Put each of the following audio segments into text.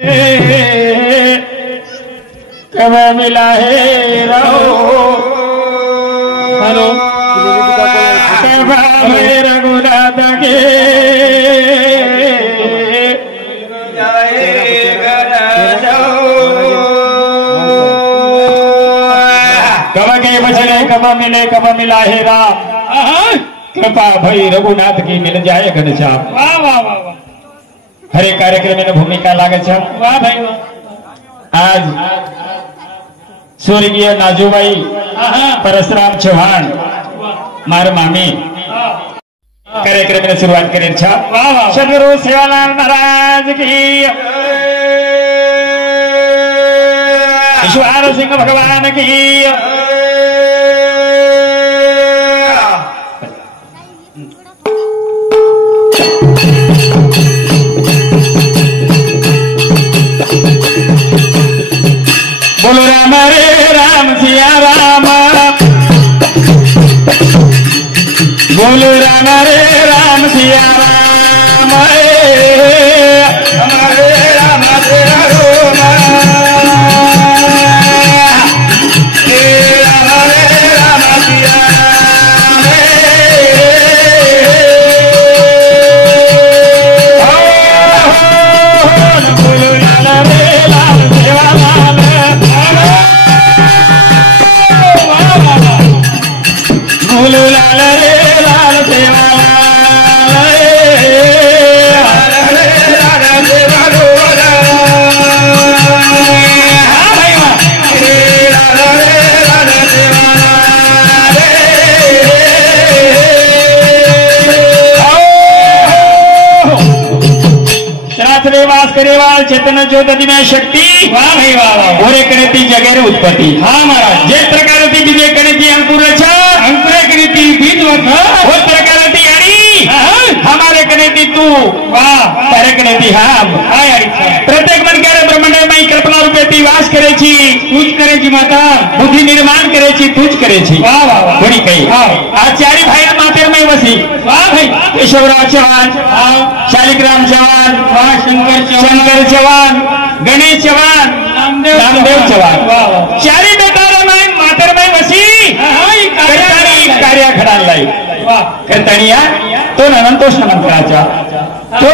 कब मिला है रहो हेलो कब रघुनाथ के कब के बचने कब मिले कब मिला है राम कृपा भई रघुनाथ की मिल जाए घनश्याम। वाह वाह वाह वाह हरे कार्यक्रम में भूमिका लागे छे। वाह भाई वाह। आज स्वर्गीय नाजूबाई परशुराम चौहान मार मामी कार्यक्रम में शुरुआत करे छे। वाह वाह सदगुरु सेवालाल महाराज की ईश्वर सिंह भगवान की बोलो राम रे राम सिया राम बोलो राम रे राम सिया राम हमारे राम सिया राम वास करेवाल चेतन ज्योति में शक्ति। वाह भाई वाह वाह और करेती जगह उत्पत्ति। हाँ महाराज जे प्रकार विजय करेती अंकुर अंकुर करेती बीज और प्रकार यारी हमारे करेती तू वाह तारे करेती हम प्रत्येक मन करे ब्रह्मांड में कल्पना रूपे वास करे छी तुझ करे छी माता बुद्धि निर्माण करे छी तुझ करे छी। वाह वाह वाह बड़ी कही आचार्य भाई माते में वसी। वाह भाई केशवराज चौहान शालिग्राम चौहान शंकर चौहान गणेश चौहान रामदेव चौहान चारी बेटा मातर में वसी कार्य खड़ा लाई करतानिया तो अनंतोष मंत्राचा तो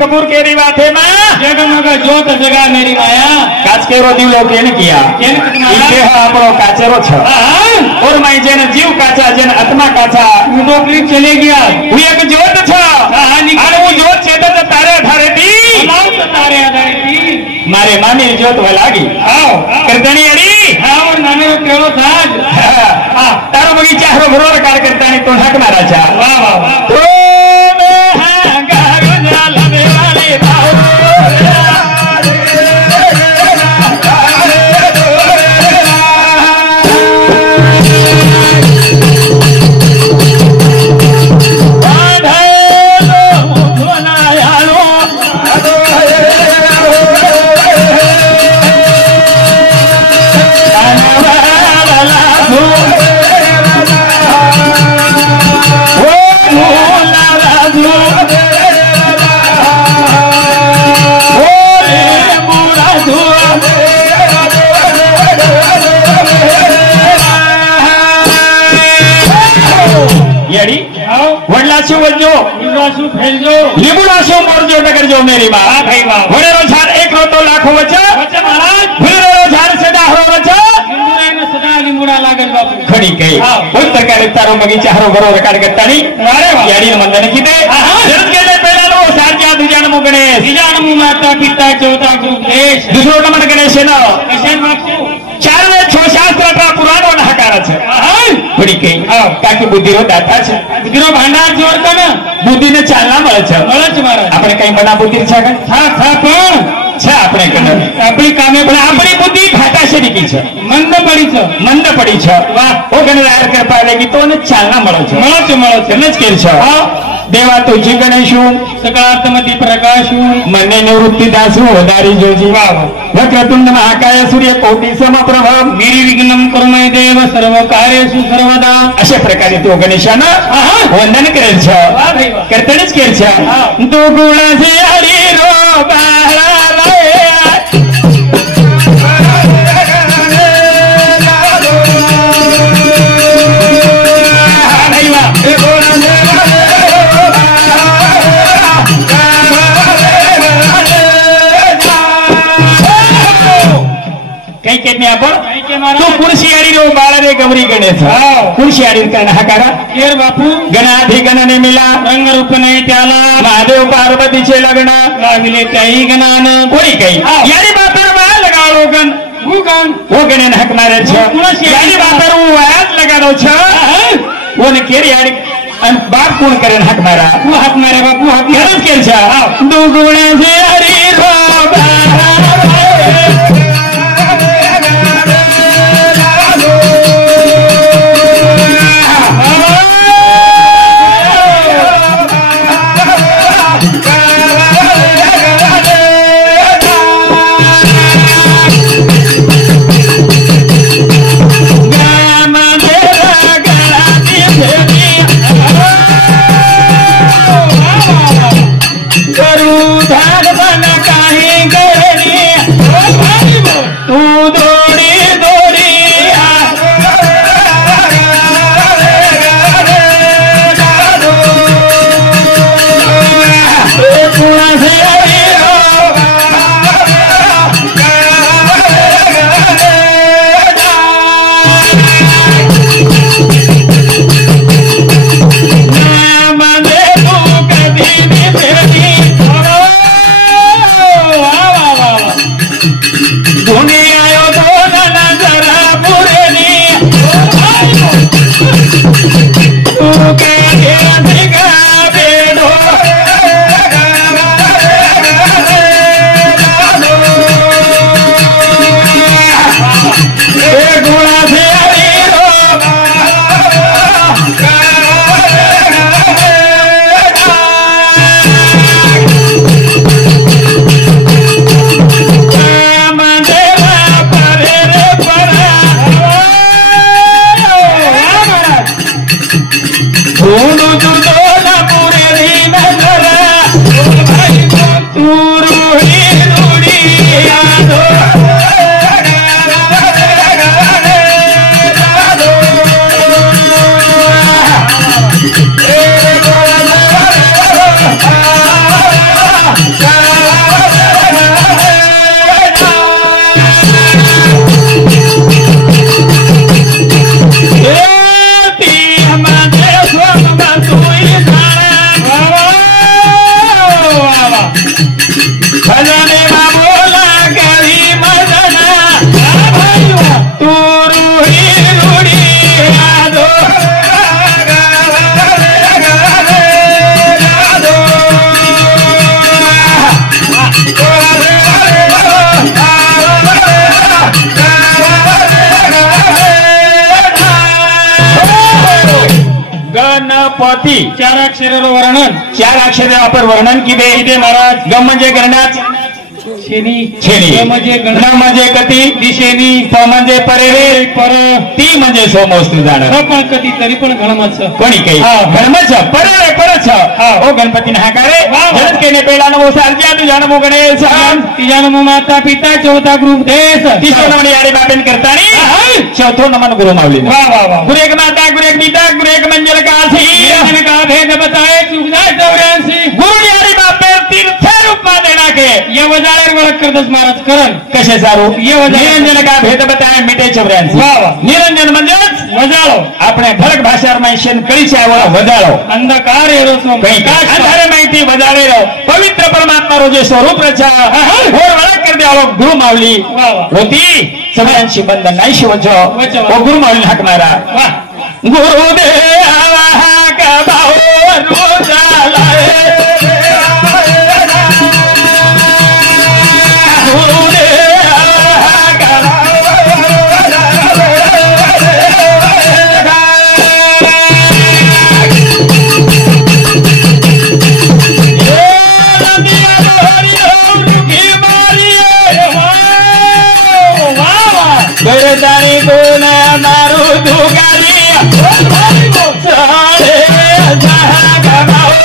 कपूर के रिवाज है ना जगमग जोत जगा मेरी माया काच के रो दिवलो केन किया इके आपरो काचेरो छ और मैं जन जीव काचा जन आत्मा काचा नौकरी चले गया वो एक जोत छ और वो जोत छे तो तारे धरती तारे धरती मारे माने जोत वलागी आओ करतणी अड़ी और नाने केरो साज तारो बगीचा रो भरोर कार करतानी तो हक मारा छ। वाह वाह वाह तो Oh याडी वडलाशो वजो ઉલ્લાસુ ફેલજો લીંબુડાશો મોરજો ટકરજો મેરી માં વાહ ભાઈ વાહ વડેરો ઝાડ એક રોતો લાખો વચ્ચે વચ્ચે મહારાજ ફૂલેરો ઝાડ સદા હરો વચ્ચે લીંબુડાનો સદા લીંબુડા લાગલ બાપુ ખડી કઈ કોઈ પ્રકારે તારો બગીચા હરો ભરો રકાડ કરતાની અરે વાહ યાડી મંદન કીધે જરત કેલે પહેલાનો સારજા દુજાનમુ ગણેશ બીજાણમુ માતા પિતા ચોથા ગ્રુપ દેશ દુસરો નંબર ગણેશનો કશે માગશું ચારને છ શાસ્ત્રના પુરાણોના હકાર છે ખડી કઈ કાકી બુદ્ધિનો દાતા છે બુદ્ધિનો ભાંડાર જોર કને બુદ્ધિને ચાલના મળે છે મહારાજ આપણે કઈ બના બુદ્ધિ છે કે હા હા પણ છે આપણે કને આપણી કામે પણ આપણી બુદ્ધિ ઘાટા શરીકી છે મંદ પડી છે મંદ પડી છે વાહ ઓ ગણરાય કૃપા લેગી તો ને ચાલના મળે છે એટલે જ કેર છે હા દેવા તુજી ગણેશું સકારાત્મક પ્રકાશુ મને નિવૃત્તિ દાસુ વધારી જોજી વાહ વક્રતુંડ મહાકાય સૂર્ય કોટી સમપ્રભ નિર્વિઘ્નમ કુર્મય દેવ સર્વ કાર્યેષુ સર્વદા अशा प्रकारे तो गणेशानं वंदन करेल છે करताना જ केल છે तू गुणाचे हरी रो बाळा कई केने आपण तू कुर्सियाडी रो बाळा रे गौरी गणेश कुर्सियाडी करणं हकारा केर बापू गणाधी गणने मिला रंग रूप नाही त्याला महादेव पार्वतीचे लग्न लाविले त्याही गणान कोणी काही यारी बापर वाया लगाडो गण गुगन वो गणेन हक मारे છે यारी बापर वाया लगाडो છે ઓને કેર यारी અન બાપ કોણ કરે હક મારા હું હક મારે બાપુ હક કેર કેર છે દુ ગુણે છે હરી રો गणपती चार अक्षराचं वर्णन चार अक्षरे वापर वर्णन किदे इथे महाराज गम म्हणजे गणनाच शेनी छेनी ग म्हणजे न म्हणजे कती दिशेनी प म्हणजे परेरे पर ती म्हणजे सोमवस्तू जाणं र पण कधी तरी पण घणमच कोणी काही हा. धर्मच परेरे परच हा. ओ गणपती हाकारे वा, वा. जगत केने पेला नमो सारख्या तुझ्या नमो गणेश तिजा नमो माता पिता चौथा ग्रुप देश तिसरो नमन यारी बापेन करतानी चौथो नमन गुरु माऊली वाह वाह वाह गुरु एक माता गुरु एक पिता गुरु एक मंजल काशी निरंजन का भेद बताए चुकदार 84 गुरु यारी बापे तीर्थ रूप में देना के ये वजाळेर वळख करतच महाराज करण कसे सारू ये वजाळ निरंजन का भेद बताए मिटे 84 वाह वाह निरंजन म्हणजेच वजाळो આપણે ફરક ભાષામાં શન કરી છે આવો વજાળો अंधकार એરોસો કઈ આધારે માહિતી વજાળેલો પવિત્ર પરમાત્મા રો જે સ્વરૂપ રચા હોર વળક કરી દેવાળો ગુરુ માવલી વાહ વાહ રોતી સદાંશી બંધન નાઈ શિવજો વચો. ઓ ગુરુ માવલી હાક મારા વાહ ગુરુદેવ કબાઓ રોજાલાએ ગરદાની કોને મારું દુગારી સાડે જહા ગમાઓ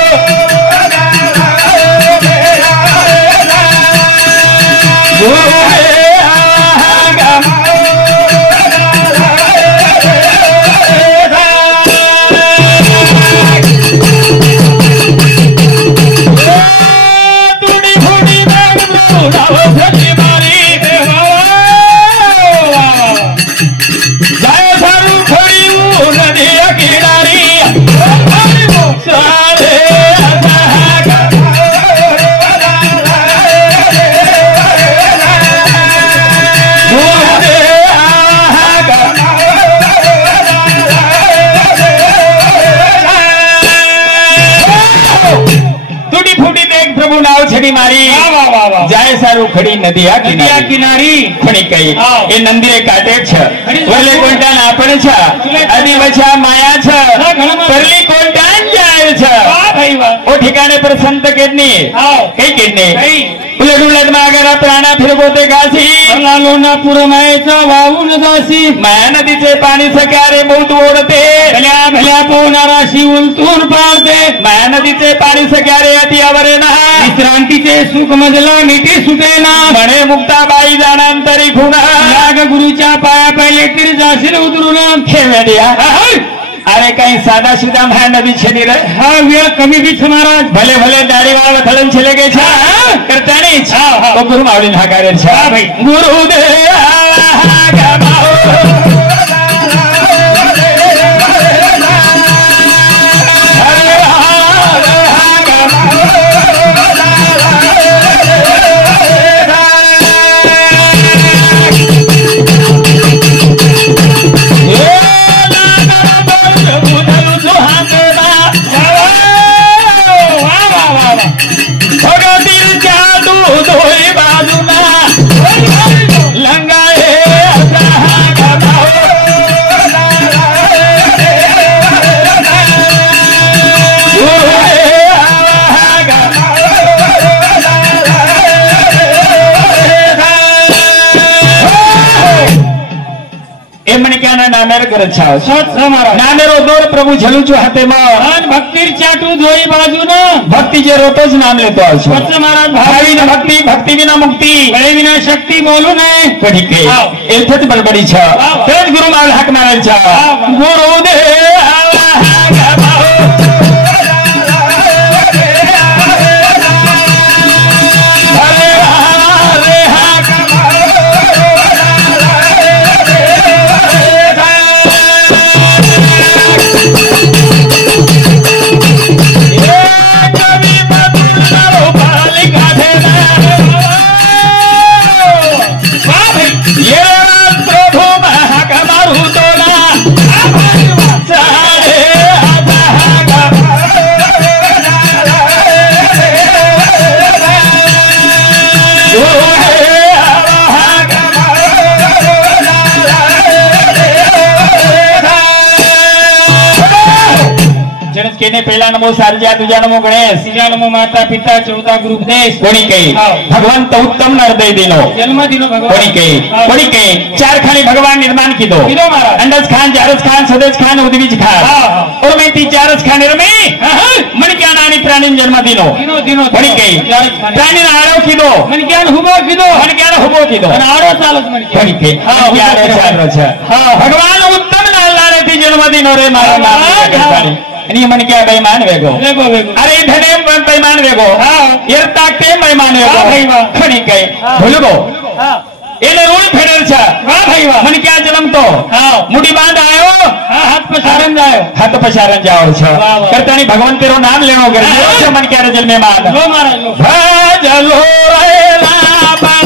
છડી મારી વાહ વાહ વાહ જાય સારું ખડી નદી આ નદીયા કિનારી ખણી કઈ હા. એ મંદિરે કાટે છે ખરી ઓલે કોલટા નાપણ છે આદિ વછા માયા છે હા, ઘણામાં. પરલી કોલટા જાય છે વાહ ભાઈ વાહ ओ ठिकाणे पर संत किडनी आओ कई किडनी कई उलट उलट मागरा प्राणा फिरवते घासी लालोना पुरमायचा वाहून दासी माया नदीचे पाणी सकारे बहुत ओढते भल्या भल्या पोहणारा उलटून पावते माया नदीचे पाणी सकारे अति आवरे ना विश्रांतीचे सुख मजला मिठी सुटेना म्हणे मुक्ताबाई जाणांतरी खुणा लाग गुरुच्या पाया पाय एकरी जाशील उतरून हे वेडिया अरे काही साधा सुधा माया नदी छेनी रे हा वेळ कमी बीच महाराज भले भले दाढ़ी वाला थलन छले गे छा करता नहीं तो गुरु मावली हाकारे छा भाई गुरुदेव गमाओ नामेर करत छाव सत समारा नामेरो दोर प्रभु झलुचो हाते માં અન ભક્તિર ચાટુ ધોઈ બાજુ ન ભક્તિ જે રોતો જ નામ લેતો આવશો સત મહારાજ ભાવી ને ભક્તિ ભક્તિ વિના મુક્તિ ભલે વિના શક્તિ બોલું ને કડી કે એથત બરબડી છે તેજ ગુરુ માલ હક મારે છે ગુરુદેવ केने पहिला नमो सारजा तुझा नमो गणेश ત્રીજા નમો માતા પિતા ચૌથા ગુરુ ઉપદેશ कोणी कही भगवंत उत्तम नरदय दिनो જન્મ દિનો कोणी ભગવાન कही चार खानी भगवान निर्माण कीधो कीधो महाराज अंडज खान जारज खान सदज खान उद्वीज खान और मैं ती चारज खान रमी मन क्या नानी प्राणी जन्म दिनो દિનો દિનો कोणी कही प्राणी आड़ो कीधो મને જ્ઞાન હુબો કીધો मन क्या हुबो कीधो અને આડો ચાલત મને कोणी कही भगवान उत्तम नालारे थी जन्म दिनो रे मारा नाम आणि मन क्या बेईमान वेगो વેગો વેગો अरे धने बेईमान वेगो येरता के बेईमान वेगो खणी कई भूलगो એને રૂણ ફેરલ છે વાહ ભાઈ વાહ મને ક્યાં જન્મ તો મુડી બાંધ આયો હાથ પસારણ જાયો હાથ પસારણ જાઓ છો વાહ, વાહ. કરતાની ભગવાન તેરો નામ લેણો કરે છે મને ક્યારે જન્મે માન લો મહારાજ લો ભજલો રે લાબા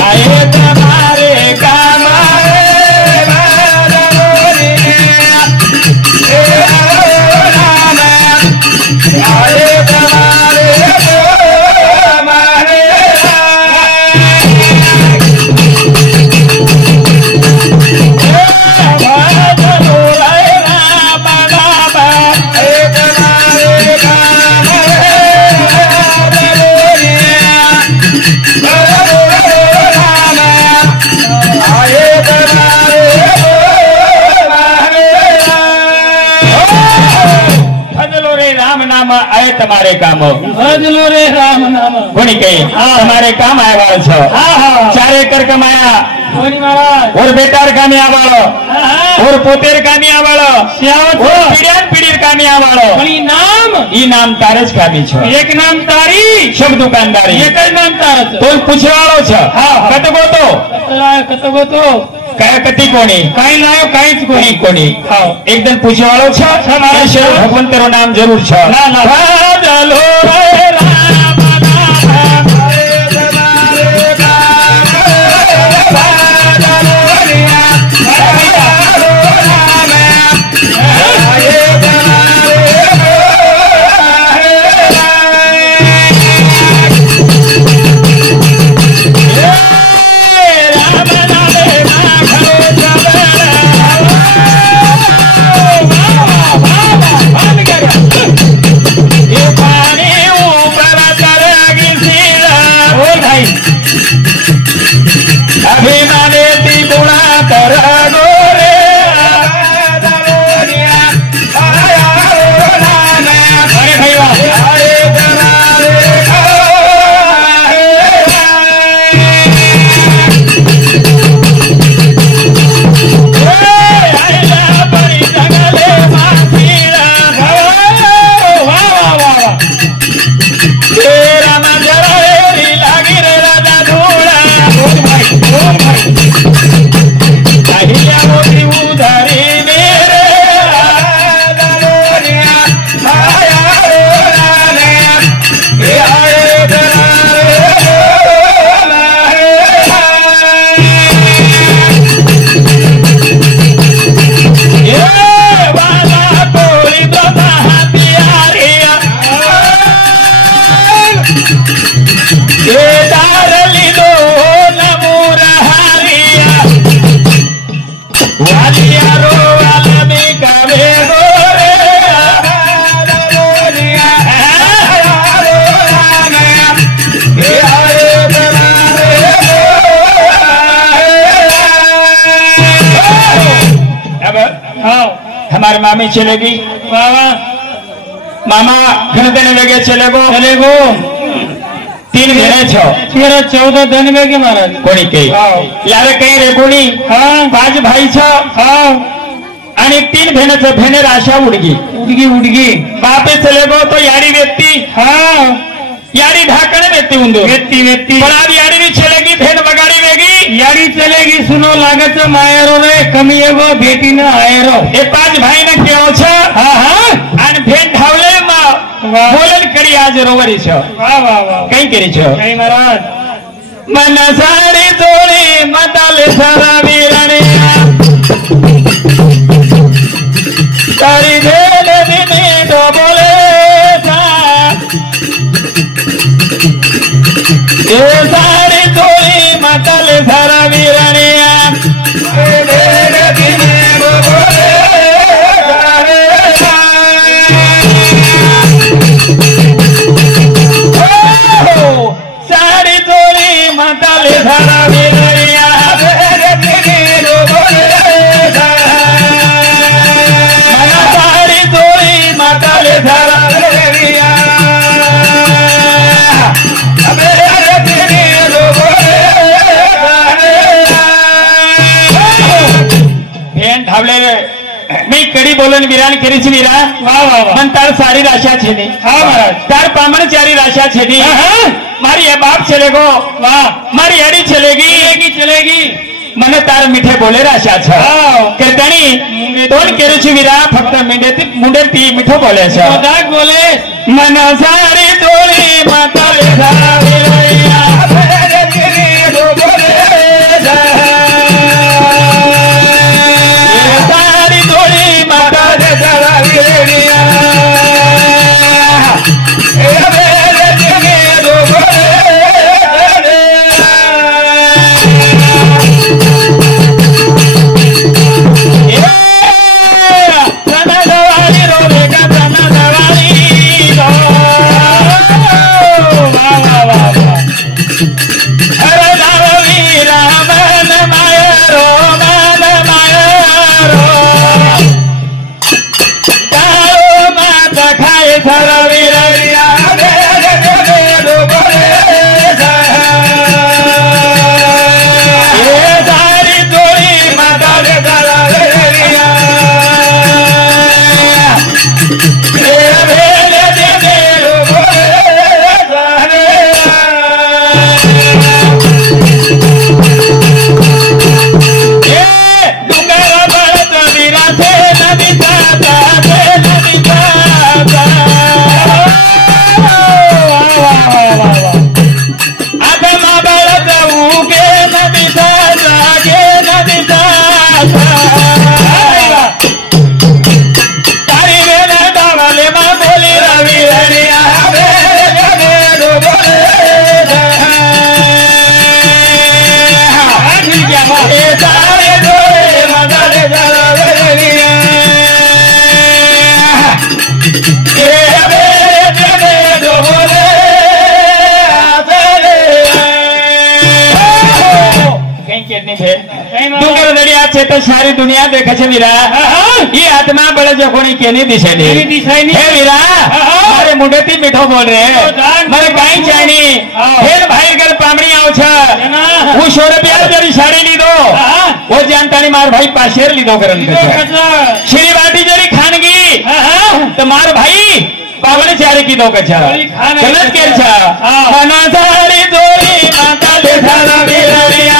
આયે તમારે કામ आए तुम्हारे काम ભજલો રે રામ નામ कोणी कही तुम्हारे काम आए वाल छो હા હા 4 एकड़ कमाया કોની મહારાજ और बेटार कामी आवाळो હા હા और पोतेर कामी आवाळो શ્યાવત और पीड़ियान पीड़ीर कामी आवाळो પણ ઈ નામ ई नाम तारज कामी छो એક નામ તારી सब दुकानदारी એક જ નામ તારસ तो पूछवाळो छो હા, હા. कतगो तो કતગો તો काय कती कोणी કાઈ લાયો કાઈ જ कोणी કોની कोणी एकदम पूछवाळो छो મારા ईश्वर भगवंतरो नाम जरूर छो ના ના भजलो रे राम नाम हमारे मामी चलेगी બાવા मामा घने वेगे चलेगो ચલેગો 3 महीने छो 13 14 दिन वेगे महाराज कोणी कही यारे कही रे कोणी હા 5 भाई छो હા आणि 3 भेनेचं भेनेर आशा उडगी ઉડગી ઉડગી बापे चलेगो तो यारी व्यक्ति હા यारी ढाकण व्यक्ति उंदो વેતી વેતી पण आज यारी भी चलेगी भेन बगाड़ी वेगी यारी चलेगी सुनो लागे छे मायरो रे कमी एगो बेटी न आयरो ए 5 भाई ने केવો છે હા હા અને भेन ढावले માં વાહ बोलन करी आज रोवरी छो વાહ वाह वाह कई करी छो જય महाराज मन साड़ी जोड़ी मदल सारा वीरणिया तारी भेल दिनी तो बोले सा ए साड़ी जोड़ी मदल सारा वीरणिया धारा विररिया मना सारी जोड़ी माताले धारा विररिया ढाबले मी कडी बोलून विरान करीच विरा पण तार सारी राशा छेदी हाँ महाराज तार पामन चारी राशा छेदी मारी ये बाप चलेगो वाह मारी अड़ी चलेगी चलेगी મને તાર મીઠે બોલે રાશા છે કરતાની તોડ કેરું છું વીરા ફક્ત મુંડેથી મીઠો બોલે છે દાગ બોલે મન સારી તોડી માતા લેધા વિરૈયા સારી તોડી માતા લેધા વિરૈયા तो सारी दुनिया देखे छे वीरा ये आत्मा बड़े जो कोनी केनी दिशे नहीं हे वीरा मारे मुंडे थी मीठो बोल रहे मारे कहीं चाहिए फिर भाई घर पामड़ी आओ छे वो 100 रुपया जरी साड़ी ली दो वो जानता नहीं मार भाई पाशेर ली दो करन श्री बाटी जरी खानगी तो मार भाई पावले चारे की दो कछा गलत केर छा मना सारी दोरी माता ले धारा विररिया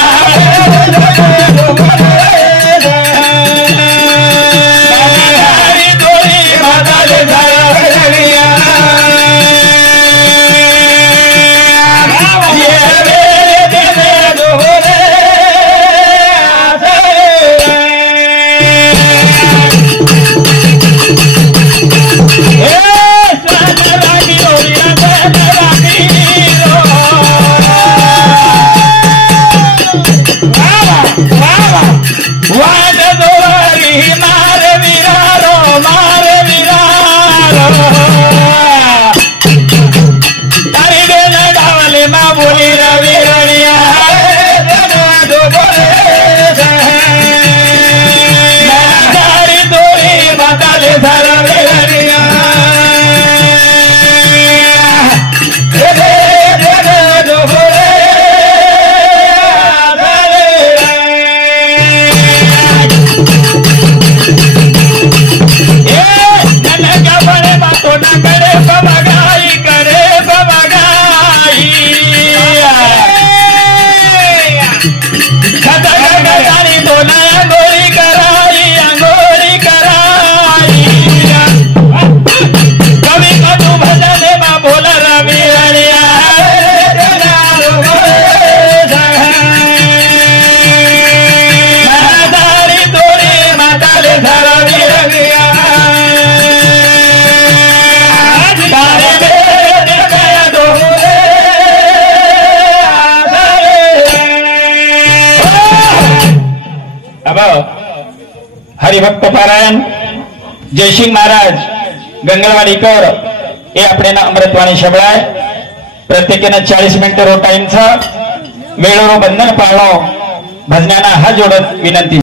हरिभक्त पारायण जयसिंग महाराज गंगलवाडीकर ये अपने अमृतवाणी शब्द प्रत्येक 40 मिनिट रो टाइम वेळेवर बंधन पाळो भजनाना हा जोडत विनंती